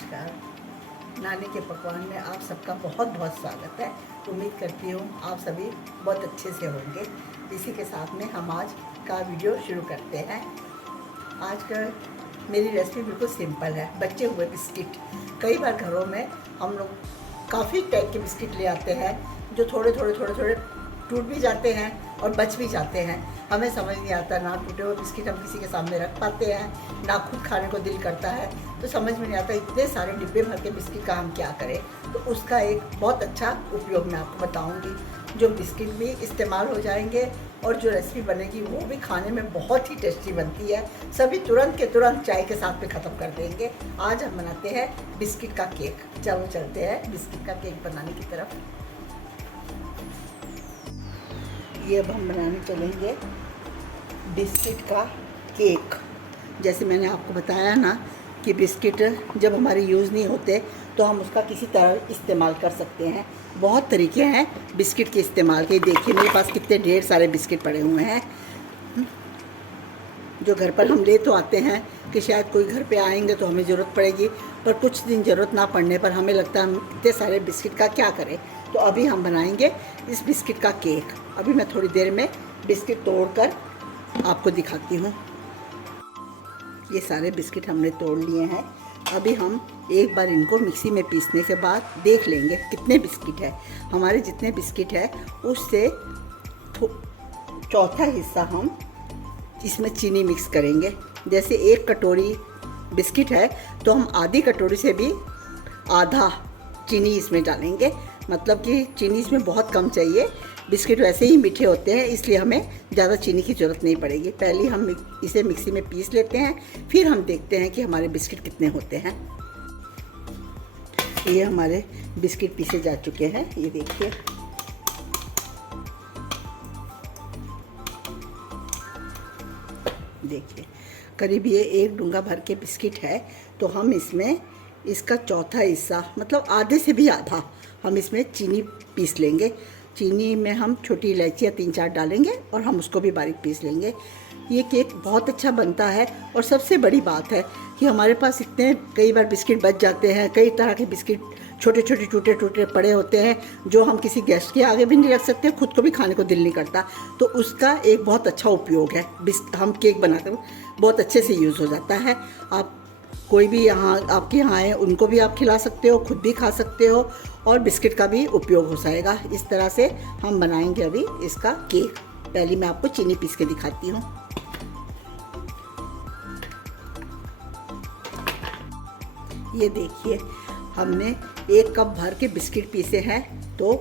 नमस्कार। नानी के पकवान में आप सबका बहुत बहुत स्वागत है। उम्मीद करती हूँ आप सभी बहुत अच्छे से होंगे। इसी के साथ में हम आज का वीडियो शुरू करते हैं। आज का मेरी रेसिपी बिल्कुल सिंपल है, बचे हुए बिस्किट। कई बार घरों में हम लोग काफ़ी टाइप के बिस्किट ले आते हैं जो थोड़े थोड़े टूट भी जाते हैं और बच भी जाते हैं। हमें समझ नहीं आता, ना टूटे हुए बिस्किट हम किसी के सामने रख पाते हैं, ना खुद खाने को दिल करता है। तो समझ में नहीं आता इतने सारे डिब्बे भर के बिस्किट का हम क्या करें। तो उसका एक बहुत अच्छा उपयोग मैं आपको बताऊंगी, जो बिस्किट भी इस्तेमाल हो जाएंगे और जो रेसिपी बनेगी वो भी खाने में बहुत ही टेस्टी बनती है। सभी तुरंत के तुरंत चाय के साथ में ख़त्म कर देंगे। आज हम बनाते हैं बिस्किट का केक। चलो चलते हैं बिस्किट का केक बनाने की तरफ। ये अब हम बनाने चलेंगे बिस्किट का केक। जैसे मैंने आपको बताया ना कि बिस्किट जब हमारे यूज़ नहीं होते तो हम उसका किसी तरह इस्तेमाल कर सकते हैं। बहुत तरीके हैं बिस्किट के इस्तेमाल के। देखिए मेरे पास कितने ढेर सारे बिस्किट पड़े हुए हैं जो घर पर हम ले तो आते हैं कि शायद कोई घर पे आएंगे तो हमें ज़रूरत पड़ेगी, पर कुछ दिन ज़रूरत ना पड़ने पर हमें लगता है हम इतने सारे बिस्किट का क्या करें। तो अभी हम बनाएंगे इस बिस्किट का केक। अभी मैं थोड़ी देर में बिस्किट तोड़कर आपको दिखाती हूँ। ये सारे बिस्किट हमने तोड़ लिए हैं। अभी हम एक बार इनको मिक्सी में पीसने के बाद देख लेंगे कितने बिस्किट है। हमारे जितने बिस्किट है उससे चौथा हिस्सा हम इसमें चीनी मिक्स करेंगे। जैसे एक कटोरी बिस्किट है तो हम आधी कटोरी से भी आधा चीनी इसमें डालेंगे। मतलब कि चीनी इसमें बहुत कम चाहिए। बिस्किट वैसे ही मीठे होते हैं, इसलिए हमें ज़्यादा चीनी की ज़रूरत नहीं पड़ेगी। पहले हम इसे मिक्सी में पीस लेते हैं, फिर हम देखते हैं कि हमारे बिस्किट कितने होते हैं। ये हमारे बिस्किट पीसे जा चुके हैं, ये देखिए। देखिए करीब ये एक डूंगा भर के बिस्किट है। तो हम इसमें इसका चौथा हिस्सा, मतलब आधे से भी आधा, हम इसमें चीनी पीस लेंगे। चीनी में हम छोटी इलायचियाँ 3-4 डालेंगे और हम उसको भी बारीक पीस लेंगे। ये केक बहुत अच्छा बनता है। और सबसे बड़ी बात है कि हमारे पास इतने कई बार बिस्किट बच जाते हैं। कई तरह के बिस्किट छोटे छोटे टूटे टूटे पड़े होते हैं जो हम किसी गेस्ट के आगे भी नहीं रख सकते, खुद को भी खाने को दिल नहीं करता। तो उसका एक बहुत अच्छा उपयोग है। हम केक बनाकर बहुत अच्छे से यूज़ हो जाता है। आप कोई भी यहाँ आपके यहाँ आए उनको भी आप खिला सकते हो, खुद भी खा सकते हो और बिस्किट का भी उपयोग हो जाएगा। इस तरह से हम बनाएंगे अभी इसका केक। पहले मैं आपको चीनी पीस के दिखाती हूँ। ये देखिए हमने 1 कप भर के बिस्किट पीसे हैं। तो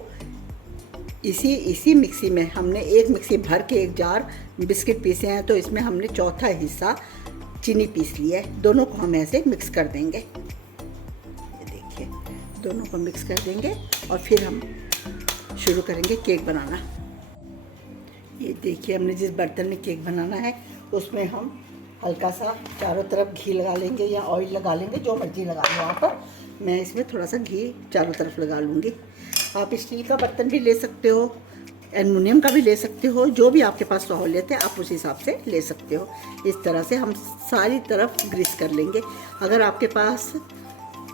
इसी मिक्सी में हमने एक मिक्सी भर के 1 जार बिस्किट पीसे हैं। तो इसमें हमने चौथा हिस्सा चीनी पीस लिया है। दोनों को हम ऐसे मिक्स कर देंगे। ये देखिए दोनों को मिक्स कर देंगे और फिर हम शुरू करेंगे केक बनाना। ये देखिए हमने जिस बर्तन में केक बनाना है उसमें हम हल्का सा चारों तरफ घी लगा लेंगे या ऑयल लगा लेंगे, जो मर्जी लगा लो आप। मैं इसमें थोड़ा सा घी चारों तरफ लगा लूँगी। आप स्टील का बर्तन भी ले सकते हो, एल्युमिनियम का भी ले सकते हो, जो भी आपके पास सहूलियत है आप उस हिसाब से ले सकते हो। इस तरह से हम सारी तरफ ग्रीस कर लेंगे। अगर आपके पास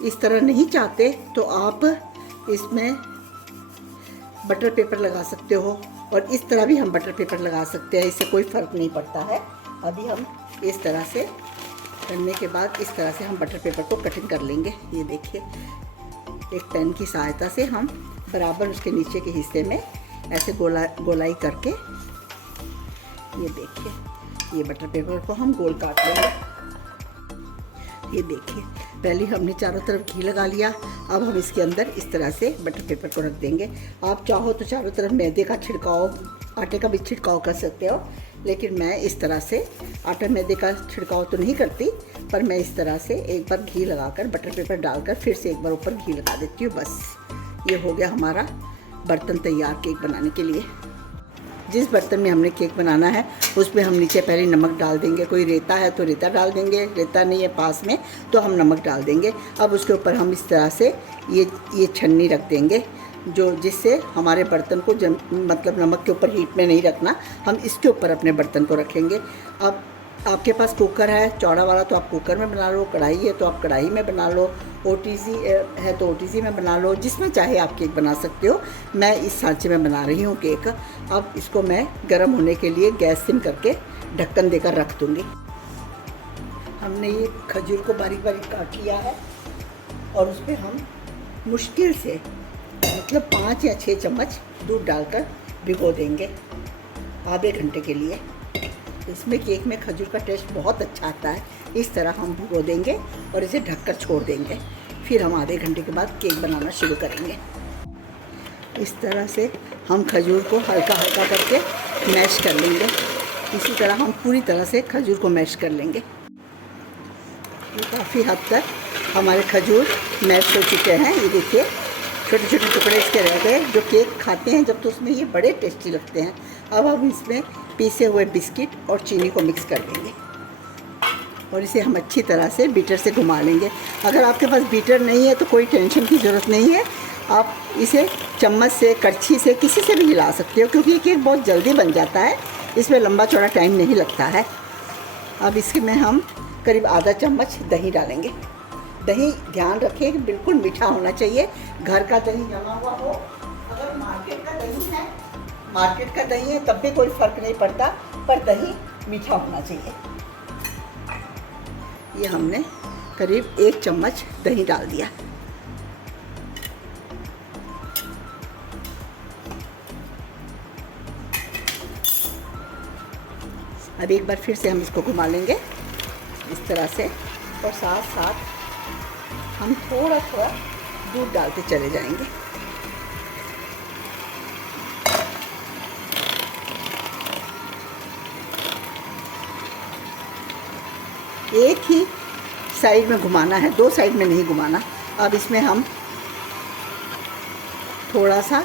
इस तरह नहीं चाहते तो आप इसमें बटर पेपर लगा सकते हो और इस तरह भी हम बटर पेपर लगा सकते हैं, इससे कोई फ़र्क नहीं पड़ता है। अभी हम इस तरह से करने के बाद इस तरह से हम बटर पेपर को कटिंग कर लेंगे। ये देखिए एक पेन की सहायता से हम बराबर उसके नीचे के हिस्से में ऐसे गोलाई करके, ये देखिए ये बटर पेपर को हम गोल काट लेंगे। ये देखिए पहले हमने चारों तरफ घी लगा लिया। अब हम इसके अंदर इस तरह से बटर पेपर को रख देंगे। आप चाहो तो चारों तरफ मैदे का छिड़काव, आटे का भी छिड़काव कर सकते हो, लेकिन मैं इस तरह से आटा मैदे का छिड़काव तो नहीं करती, पर मैं इस तरह से एक बार घी लगाकर बटर पेपर डालकर फिर से एक बार ऊपर घी लगा देती हूँ। बस ये हो गया हमारा बर्तन तैयार केक बनाने के लिए। जिस बर्तन में हमने केक बनाना है उसमें हम नीचे पहले नमक डाल देंगे। कोई रेता है तो रेता डाल देंगे, रेता नहीं है पास में तो हम नमक डाल देंगे। अब उसके ऊपर हम इस तरह से ये छन्नी रख देंगे, जो जिससे हमारे बर्तन को मतलब नमक के ऊपर हीट में नहीं रखना, हम इसके ऊपर अपने बर्तन को रखेंगे। अब आपके पास कुकर है चौड़ा वाला तो आप कुकर में बना लो, कढ़ाई है तो आप कढ़ाई में बना लो, ओटीजी है तो ओटीजी में बना लो, जिसमें चाहे आप केक बना सकते हो। मैं इस सांचे में बना रही हूँ केक। अब इसको मैं गर्म होने के लिए गैस सिम करके ढक्कन देकर रख दूँगी। हमने ये खजूर को बारीक बारीक काट लिया है और उस पर हम मुश्किल से मतलब 5 या 6 चम्मच दूध डालकर भिगो देंगे आधे घंटे के लिए। इसमें केक में खजूर का टेस्ट बहुत अच्छा आता है। इस तरह हम भिगो देंगे और इसे ढककर छोड़ देंगे। फिर हम आधे घंटे के बाद केक बनाना शुरू करेंगे। इस तरह से हम खजूर को हल्का हल्का करके मैश कर लेंगे। इसी तरह हम पूरी तरह से खजूर को मैश कर लेंगे। ये काफ़ी हद तक हमारे खजूर मैश हो चुके हैं। ये देखिए छोटे छोटे टुकड़े इसके रह गए। जो केक खाते हैं जब तो उसमें ये बड़े टेस्टी लगते हैं। अब हम इसमें पीसे हुए बिस्किट और चीनी को मिक्स कर देंगे और इसे हम अच्छी तरह से बीटर से घुमा लेंगे। अगर आपके पास बीटर नहीं है तो कोई टेंशन की ज़रूरत नहीं है। आप इसे चम्मच से, करछी से, किसी से भी हिला सकते हो क्योंकि ये केक बहुत जल्दी बन जाता है। इसमें लंबा चौड़ा टाइम नहीं लगता है। अब इसमें हम करीब आधा चम्मच दही डालेंगे। दही ध्यान रखें कि बिल्कुल मीठा होना चाहिए। घर का दही जमा हुआ हो। अगर मार्केट का दही है तब भी कोई फ़र्क नहीं पड़ता, पर दही मीठा होना चाहिए। ये हमने करीब 1 चम्मच दही डाल दिया। अब एक बार फिर से हम इसको घुमा लेंगे इस तरह से और साथ साथ हम थोड़ा थोड़ा दूध डालते चले जाएंगे। एक ही साइड में घुमाना है, 2 साइड में नहीं घुमाना। अब इसमें हम थोड़ा सा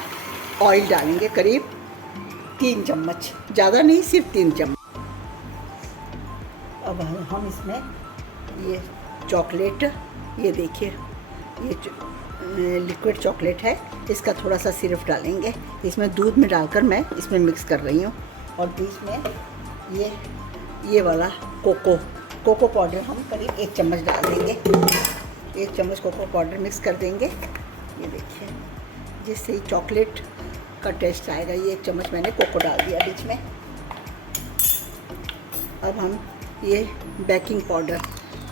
ऑयल डालेंगे, करीब 3 चम्मच, ज़्यादा नहीं, सिर्फ 3 चम्मच। अब हम इसमें ये चॉकलेट, ये देखिए ये लिक्विड चॉकलेट है, इसका थोड़ा सा सिरप डालेंगे। इसमें दूध में डालकर मैं इसमें मिक्स कर रही हूँ। और बीच में ये वाला कोको पाउडर हम करीब 1 चम्मच डाल देंगे। 1 चम्मच कोको पाउडर मिक्स कर देंगे। ये देखिए जिससे चॉकलेट का टेस्ट आएगा। ये 1 चम्मच मैंने कोको डाल दिया बीच में। अब हम ये बेकिंग पाउडर,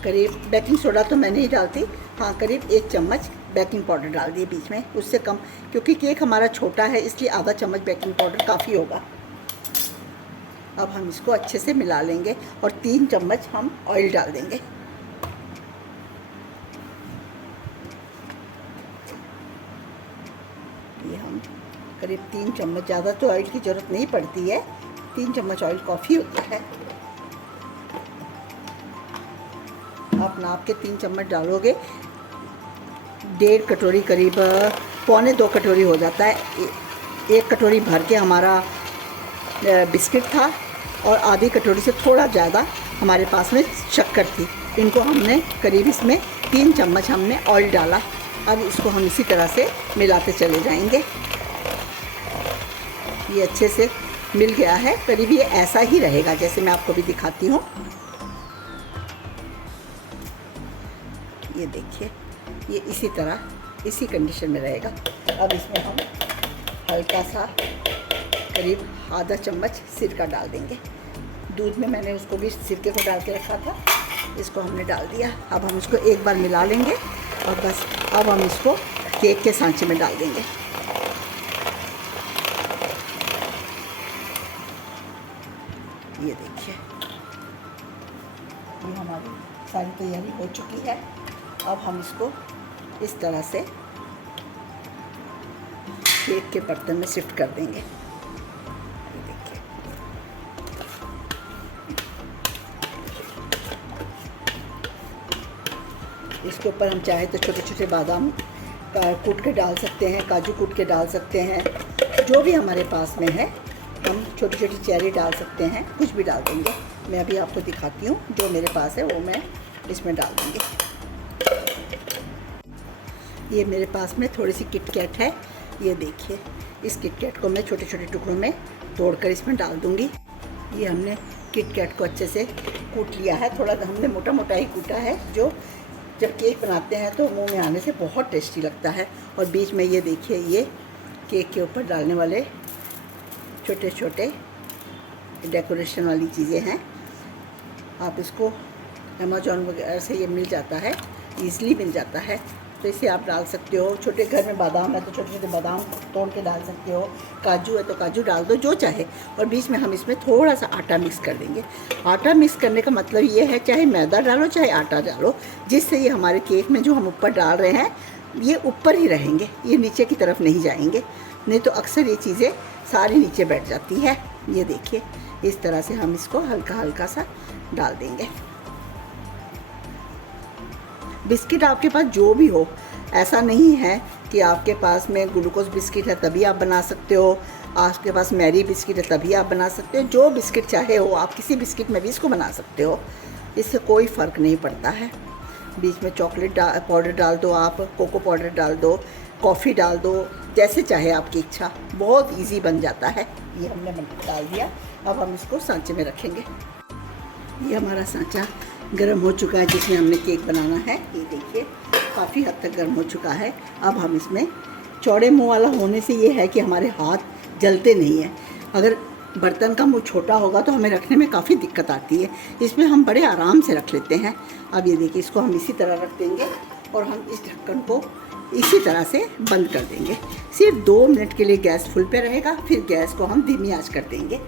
करीब बेकिंग सोडा तो मैं नहीं डालती, हाँ करीब 1 चम्मच बेकिंग पाउडर डाल दिए बीच में, उससे कम, क्योंकि केक हमारा छोटा है इसलिए आधा चम्मच बेकिंग पाउडर काफ़ी होगा। अब हम इसको अच्छे से मिला लेंगे और 3 चम्मच हम ऑयल डाल देंगे। ये हम करीब 3 चम्मच, ज़्यादा तो ऑयल की ज़रूरत नहीं पड़ती है, 3 चम्मच ऑयल काफ़ी होता है। आप नाप के 3 चम्मच डालोगे, 1.5 कटोरी करीब, 1.25 कटोरी हो जाता है। 1 कटोरी भर के हमारा बिस्किट था और आधी कटोरी से थोड़ा ज़्यादा हमारे पास में शक्कर थी। इनको हमने करीब, इसमें 3 चम्मच हमने ऑयल डाला। अब इसको हम इसी तरह से मिलाते चले जाएंगे। ये अच्छे से मिल गया है, करीब ये ऐसा ही रहेगा जैसे मैं आपको भी दिखाती हूँ। ये देखिए ये इसी तरह, इसी कंडीशन में रहेगा। अब इसमें हम हल्का सा करीब आधा चम्मच सिरका डाल देंगे। दूध में मैंने उसको भी सिरके को डाल के रखा था, इसको हमने डाल दिया। अब हम इसको एक बार मिला लेंगे और बस अब हम इसको केक के सांचे में डाल देंगे। ये देखिए ये हमारी सारी तैयारी हो चुकी है। अब हम इसको इस तरह से केक के बर्तन में शिफ्ट कर देंगे। ये देखिए इसके ऊपर हम चाहे तो छोटे छोटे बादाम कूट के डाल सकते हैं, काजू कूट के डाल सकते हैं, जो भी हमारे पास में है हम छोटी छोटी चेरी डाल सकते हैं, कुछ भी डाल देंगे। मैं अभी आपको दिखाती हूँ, जो मेरे पास है वो मैं इसमें डाल दूँगी। ये मेरे पास में थोड़ी सी किटकैट है, ये देखिए इस किटकैट को मैं छोटे छोटे टुकड़ों में तोड़कर इसमें डाल दूँगी। ये हमने किट कैट को अच्छे से कूट लिया है। थोड़ा हमने मोटा मोटा ही कूटा है, जो जब केक बनाते हैं तो मुंह में आने से बहुत टेस्टी लगता है। और बीच में ये देखिए, ये केक के ऊपर डालने वाले छोटे छोटे डेकोरेशन वाली चीज़ें हैं। आप इसको अमेज़ॉन वगैरह से ये मिल जाता है, ईज़िली मिल जाता है, तो इसे आप डाल सकते हो। छोटे घर में बादाम है तो छोटे छोटे बादाम तोड़ के डाल सकते हो, काजू है तो काजू डाल दो, जो चाहे। और बीच में हम इसमें थोड़ा सा आटा मिक्स कर देंगे। आटा मिक्स करने का मतलब ये है, चाहे मैदा डालो चाहे आटा डालो, जिससे ये हमारे केक में जो हम ऊपर डाल रहे हैं ये ऊपर ही रहेंगे, ये नीचे की तरफ नहीं जाएंगे। नहीं तो अक्सर ये चीज़ें सारी नीचे बैठ जाती है। ये देखिए, इस तरह से हम इसको हल्का हल्का सा डाल देंगे। बिस्किट आपके पास जो भी हो, ऐसा नहीं है कि आपके पास में ग्लूकोज बिस्किट है तभी आप बना सकते हो, आपके पास मैरी बिस्किट है तभी आप बना सकते हो। जो बिस्किट चाहे हो, आप किसी बिस्किट में भी इसको बना सकते हो, इससे कोई फ़र्क नहीं पड़ता है। बीच में चॉकलेट पाउडर डाल दो, आप कोको पाउडर डाल दो, कॉफ़ी डाल दो, जैसे चाहे आपकी इच्छा, बहुत इजी बन जाता है। ये हमने डाल दिया। अब हम इसको सांचे में रखेंगे। ये हमारा सांचा गर्म हो चुका है जिसमें हमने केक बनाना है। ये देखिए, काफ़ी हद तक गर्म हो चुका है। अब हम इसमें, चौड़े मुंह वाला होने से ये है कि हमारे हाथ जलते नहीं हैं। अगर बर्तन का मुंह छोटा होगा तो हमें रखने में काफ़ी दिक्कत आती है, इसमें हम बड़े आराम से रख लेते हैं। अब ये देखिए, इसको हम इसी तरह रख देंगे और हम इस ढक्कन को इसी तरह से बंद कर देंगे। सिर्फ 2 मिनट के लिए गैस फुल पे रहेगा, फिर गैस को हम धीमी आंच कर देंगे।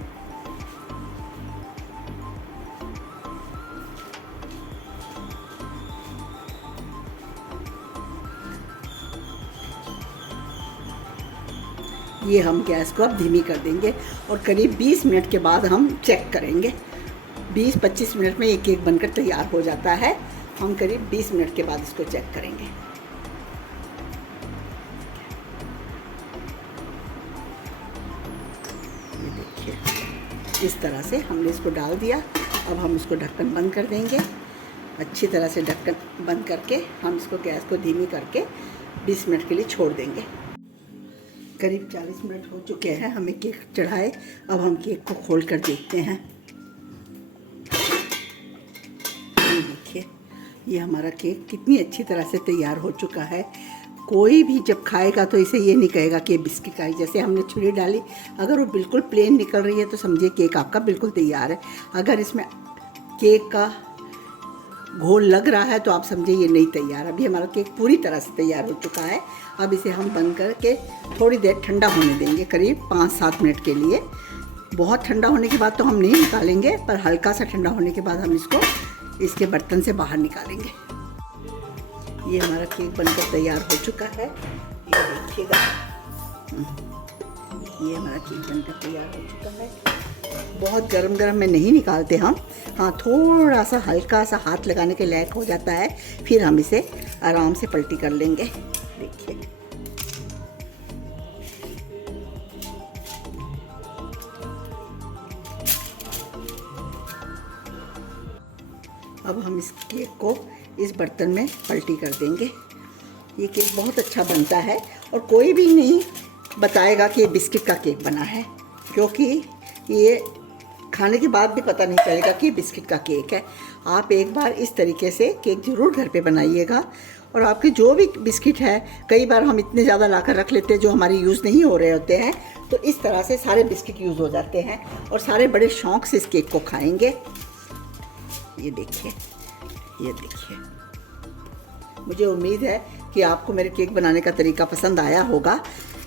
ये हम गैस को अब धीमी कर देंगे और करीब 20 मिनट के बाद हम चेक करेंगे। 20-25 मिनट में ये केक बनकर तैयार हो जाता है। हम करीब 20 मिनट के बाद इसको चेक करेंगे। ये देखिए, इस तरह से हमने इसको डाल दिया। अब हम इसको ढक्कन बंद कर देंगे। अच्छी तरह से ढक्कन बंद करके हम इसको गैस को धीमी करके 20 मिनट के लिए छोड़ देंगे। करीब 40 मिनट हो चुके हैं हमें केक चढ़ाए। अब हम केक को खोल कर देखते हैं। ये देखिए, ये हमारा केक कितनी अच्छी तरह से तैयार हो चुका है। कोई भी जब खाएगा तो इसे ये नहीं कहेगा कि बिस्किट का, जैसे हमने छुरी डाली, अगर वो बिल्कुल प्लेन निकल रही है तो समझिए केक आपका बिल्कुल तैयार है। अगर इसमें केक का घोल लग रहा है तो आप समझिए ये नहीं तैयार। अभी हमारा केक पूरी तरह से तैयार हो चुका है। अब इसे हम बंद करके थोड़ी देर ठंडा होने देंगे, करीब 5-7 मिनट के लिए। बहुत ठंडा होने के बाद तो हम नहीं निकालेंगे, पर हल्का सा ठंडा होने के बाद हम इसको इसके बर्तन से बाहर निकालेंगे। ये हमारा केक बनकर तैयार हो चुका है। ये देखिएगा, ये हमारा केक बनकर तैयार हो चुका है। बहुत गरम गरम में नहीं निकालते हम, हाँ थोड़ा सा हल्का सा हाथ लगाने के लायक हो जाता है, फिर हम इसे आराम से पलटी कर लेंगे। देखिए, अब हम इस केक को इस बर्तन में पलटी कर देंगे। ये केक बहुत अच्छा बनता है और कोई भी नहीं बताएगा कि ये बिस्किट का केक बना है, क्योंकि ये खाने के बाद भी पता नहीं चलेगा कि ये बिस्किट का केक है। आप एक बार इस तरीके से केक ज़रूर घर पे बनाइएगा। और आपके जो भी बिस्किट है, कई बार हम इतने ज़्यादा लाकर रख लेते हैं जो हमारे यूज़ नहीं हो रहे होते हैं, तो इस तरह से सारे बिस्किट यूज़ हो जाते हैं और सारे बड़े शौक़ से इस केक को खाएँगे। ये देखिए, ये देखिए, मुझे उम्मीद है कि आपको मेरे केक बनाने का तरीका पसंद आया होगा।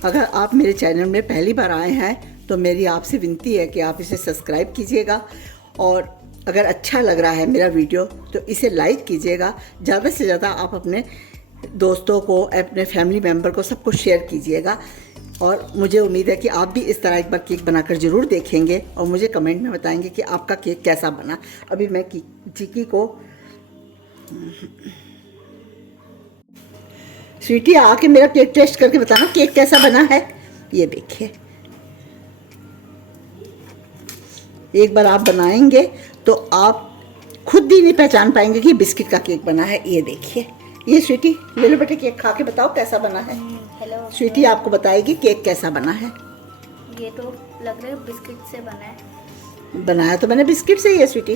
अगर आप मेरे चैनल में पहली बार आए हैं तो मेरी आपसे विनती है कि आप इसे सब्सक्राइब कीजिएगा, और अगर अच्छा लग रहा है मेरा वीडियो तो इसे लाइक कीजिएगा। ज़्यादा से ज़्यादा आप अपने दोस्तों को, अपने फैमिली मेम्बर को, सबको शेयर कीजिएगा। और मुझे उम्मीद है कि आप भी इस तरह एक बार केक बनाकर ज़रूर देखेंगे और मुझे कमेंट में बताएंगे कि आपका केक कैसा बना। अभी मैं चिक्की को, स्वीटी आके मेरा केक टेस्ट करके बताना केक कैसा बना है। ये देखिए, एक बार आप बनाएंगे तो आप खुद भी नहीं पहचान पाएंगे कि बिस्किट का केक बना है। ये देखिए, ये स्वीटी ले लो बेटे, केक खा के बताओ कैसा बना है। हेलो स्वीटी आपको बताएगी केक कैसा बना है। ये तो लग रहा है बिस्किट से बना है। बनाया तो मैंने बिस्किट से ही है स्वीटी।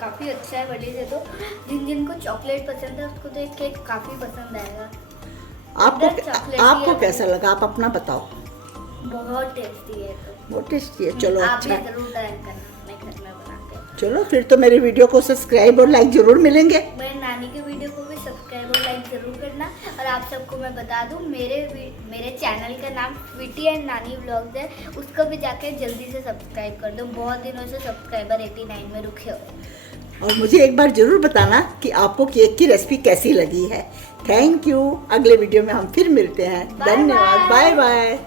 काफ़ी अच्छा है बड़ी से। तो जिन जिनको चॉकलेट पसंद है उसको तो एक केक काफ़ी पसंद आएगा। आपको कैसा लगा, आप अपना बताओ। बहुत टेस्टी है। तो बहुत टेस्टी है। चलो आप अच्छा भी जरूर ट्राई करना अपने घर में बना के। चलो फिर तो मेरी वीडियो को सब्सक्राइब और लाइक जरूर मिलेंगे। मेरे नानी के वीडियो को भी सब्सक्राइब और लाइक जरूर करना। और आप सबको मैं बता दूं, मेरे चैनल का नाम स्वीटी एंड नानी व्लॉग्स है, उसको भी जाके जल्दी से सब्सक्राइब कर दो। बहुत दिनों से सब्सक्राइबर 89 में रुके हुए। और मुझे एक बार जरूर बताना कि आपको केक की रेसिपी कैसी लगी है। Thank you. अगले वीडियो में हम फिर मिलते हैं। धन्यवाद। Bye bye.